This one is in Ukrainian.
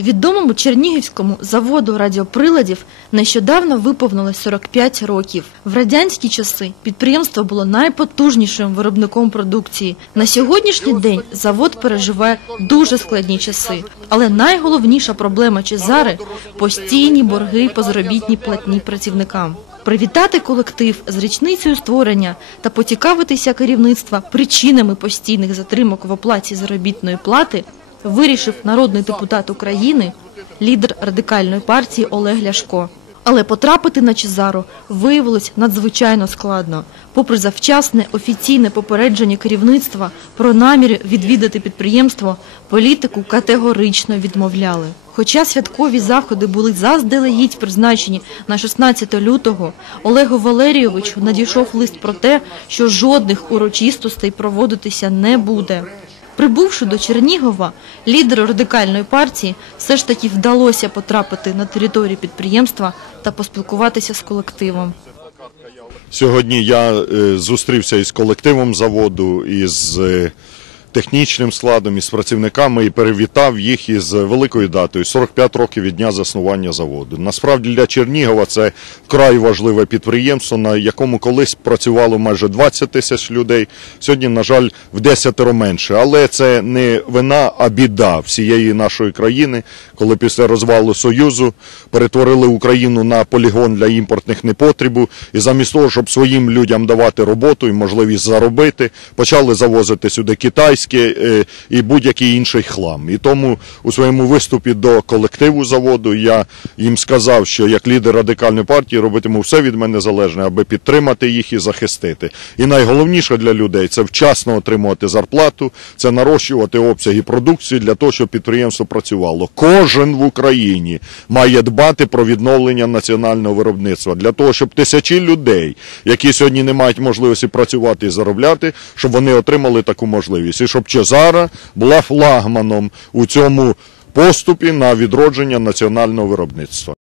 Відомому чернігівському заводу радіоприладів нещодавно виповнилось 45 років. В радянські часи підприємство було найпотужнішим виробником продукції. На сьогоднішній день завод переживає дуже складні часи. Але найголовніша проблема Чезари – постійні борги по заробітній платні працівникам. Привітати колектив з річницею створення та поцікавитися керівництва причинами постійних затримок в оплаті заробітної плати вирішив народний депутат України, лідер радикальної партії Олег Ляшко. Але потрапити на Чезару виявилось надзвичайно складно. Попри завчасне офіційне попередження керівництва про намір відвідати підприємство, політику категорично відмовляли. Хоча святкові заходи були заздалегідь призначені на 16 лютого, Олегу Валерійовичу надійшов лист про те, що жодних урочистостей проводитися не буде. Прибувши до Чернігова, лідеру радикальної партії все ж таки вдалося потрапити на територію підприємства та поспілкуватися з колективом. Сьогодні я е, зустрівся із колективом заводу, із е, технічним складом, із працівниками і перевітав їх із великою датою 45 років від дня заснування заводу. Насправді для Чернігова це вкрай важливе підприємство, на якому колись працювало майже 20 тисяч людей. Сьогодні, на жаль, в десятеро менше. Але це не вина, а біда всієї нашої країни, коли після розвалу Союзу перетворили Україну на полігон для імпортних непотрібу, і замість того, щоб своїм людям давати роботу і можливість заробити, почали завозити сюди китайське е, і будь-який інший хлам. І тому у своєму виступі до колективу заводу я їм сказав, що як лідер радикальної партії робитиму все від мене залежне, аби підтримати їх і захистити. І найголовніше для людей це вчасно отримувати зарплату, це нарощувати обсяги продукції для того, щоб підприємство працювало. Кожен в Україні має дбати про відновлення національного виробництва для того, щоб тисячі людей, які сьогодні не мають можливості працювати і заробляти, щоб вони отримали таку можливість, щоб Чезара була флагманом у цьому поступі на відродження національного виробництва.